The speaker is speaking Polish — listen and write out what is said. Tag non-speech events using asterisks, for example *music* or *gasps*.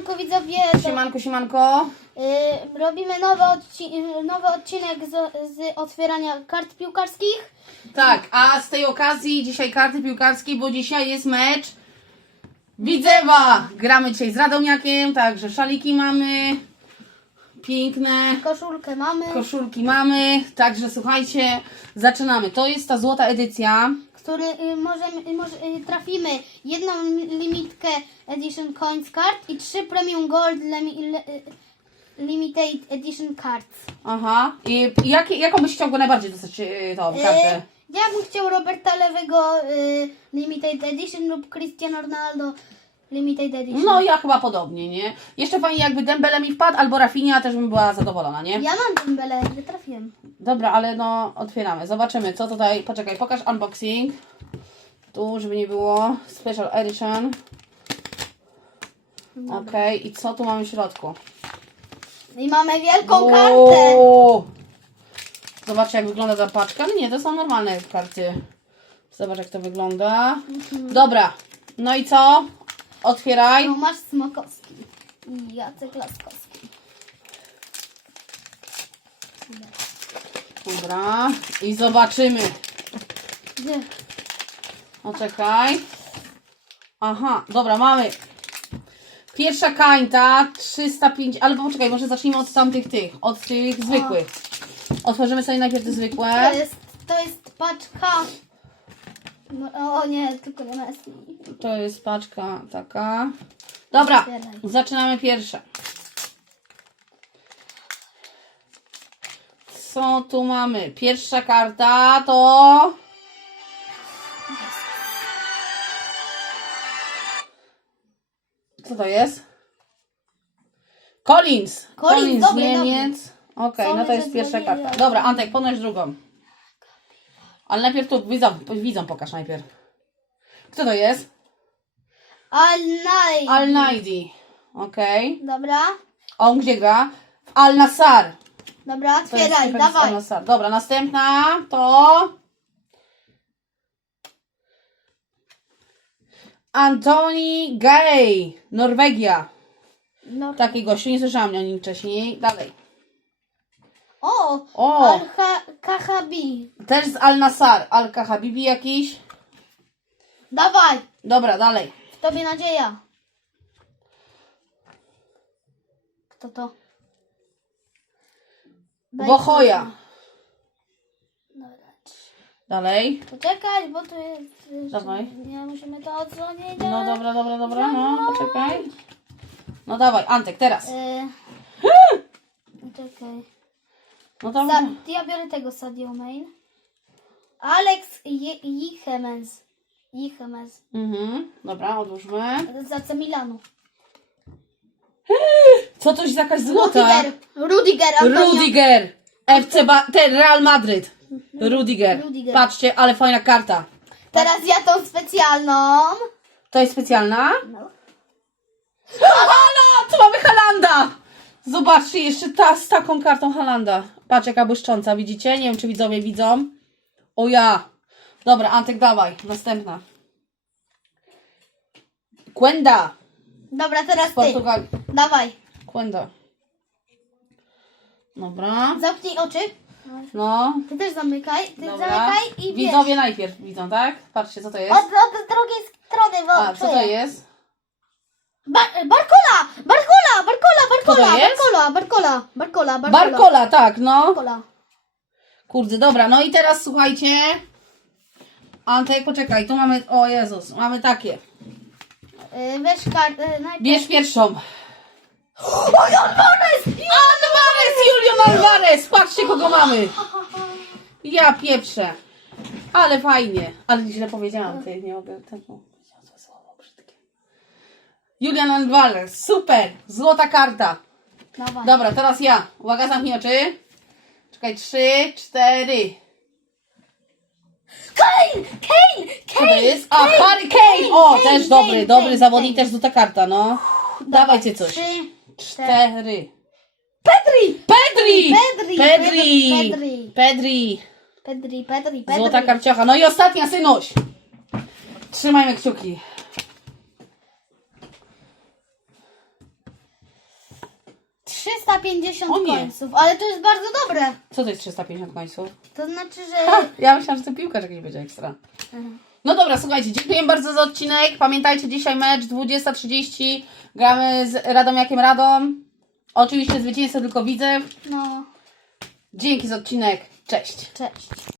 siemanko widzowie. Siemanko, siemanko. y, robimy nowy, odci- nowy odcinek z, z otwierania kart piłkarskich. Tak, a z tej okazji dzisiaj karty piłkarskie, bo dzisiaj jest mecz Widzewa. Gramy dzisiaj z Radomiakiem, także szaliki mamy. Piękne. Koszulkę mamy, Koszulki mamy, także słuchajcie, zaczynamy. To jest ta złota edycja. Który y, możemy, y, może, y, trafimy jedną limitkę Edition Coins Card i trzy Premium Gold limi, le, y, Limited Edition Cards. Aha. I jakie, jaką byś chciał go najbardziej dostać yy, tą kartę? Y, ja bym chciał Roberta Lewego y, Limited Edition lub Cristiano Ronaldo Limited Edition. No ja chyba podobnie, nie? Jeszcze fajnie jakby Dembele mi wpadł, albo Rafinha też bym była zadowolona, nie? Ja mam Dembele, nie trafiłem. Dobra, ale no otwieramy. Zobaczymy, co tutaj. Poczekaj, pokaż unboxing. Tu, żeby nie było. Special Edition. Okej, i co tu mamy w środku? I mamy wielką kartę. Uuu. Zobaczcie, jak wygląda ta paczka. No nie, to są normalne karty. Zobacz, jak to wygląda. Dobra, no i co? Otwieraj. Tomasz Smokowski i Jacek Laskowski. Dobra, i zobaczymy. Gdzie? Oczekaj. Aha, dobra, mamy. Pierwsza kańta 305, albo poczekaj, może zacznijmy od tamtych tych, od tych zwykłych. Otworzymy sobie najpierw te To zwykłe. jest, to jest paczka. No, o nie, tylko nie Messi. To jest paczka taka. Dobra, Otwieraj. zaczynamy pierwsze. Co tu mamy? Pierwsza karta to... Co to jest? Collins. Collins, dobry, Niemiec. Okej, Co no to jest pierwsza karta. Dobra, Antek, ponoś drugą. Ale najpierw tu, widzom, widzom pokaż najpierw. Kto to jest? Al-Naj. Al Naidi. Okej. Dobra, on gdzie gra? W Al Nassar. dobra, To jest otwieraj, z Al dawaj. Nassar. Dobra, następna to. Antoni Gay, Norwegia. No. Taki gościu, nie słyszałam o nim wcześniej. Dalej. O, O. Al-Kahabi. Też z Al Nassar. Al Habibi jakiś. Dawaj, Dobra, dalej. w tobie nadzieja. Kto to? Bohoja. Dobra. Dalej. Poczekaj, bo tu jest... jeszcze- Dawaj. Nie, musimy to odsłonić. No dobra, dobra, dobra. No, poczekaj. No dawaj, Antek, teraz. *gasps* E, Czekaj. No to. Sa- ja biorę tego Sadio Main. Alex Je- Jichemez. Jichemez. Mhm. Dobra, odłóżmy. Z AC Milanu. *gasps* Co to jest jakaś złota? Rudiger. Rudiger. Antonio. Rudiger. FC ba- ten Real Madryt. Rudiger. Rudiger. Patrzcie, ale fajna karta. Teraz ja tą specjalną. To jest specjalna. No. *gasps* Hala! Tu mamy Halanda! Zobaczcie, jeszcze ta z taką kartą Halanda. Patrz, jaka błyszcząca, widzicie? Nie wiem, czy widzowie widzą. O ja. Dobra, Antek, dawaj. Następna. Quenda. Dobra, teraz ty. Portugalii. Dawaj. Quenda. Dobra. Zamknij oczy. No. Ty też zamykaj. Ty Dobra. zamykaj i wiesz. Widzowie najpierw widzą, tak? Patrzcie, co to jest. Od, od drugiej strony, bo A, co to czuję. jest? Ba Barkola! Barkola! Barkola! Barkola! jest? Barkola! Barkola! Barkola! Barkola! Barkola, tak, no. Barkola. Kurde, dobra, no i teraz słuchajcie. Antek, poczekaj, tu mamy, o Jezus, mamy takie. Weź kartę. najpierw. Bierz pierwszą. Oj, Alvarez! Alvarez, Julian Alvarez! Patrzcie, kogo mamy. Ja pieprzę. Ale fajnie. Ale źle powiedziałam, ty nie mogę tego. Julian Alvarez, super. Złota karta. Dawaj. Dobra, teraz ja. Uwaga, zamknij oczy. Czekaj, trzy, cztery. Kane! Kane! Co to Kane! jest? A, Harry Kane! O, Kane, też dobry, Kane, dobry Kane, zawodnik, Kane. też złota karta, no. Dawajcie coś. Trzy, Cztery. Pedri! Pedri! Pedri, Pedri! Pedri. Pedri! Pedri, Pedri, Pedri. Złota karciocha. No i ostatnia, synuś. Trzymajmy kciuki. 350 O nie. końców, ale to jest bardzo dobre. Co to jest 350 końców? To znaczy, Ha, że... ja myślałam, że to piłkarz jakiś będzie ekstra. No dobra, słuchajcie, dziękuję bardzo za odcinek. Pamiętajcie, dzisiaj mecz 20.30. Gramy z Radomiakiem Radom. Oczywiście zwycięzcę tylko widzę. No, Dzięki za odcinek. Cześć. cześć.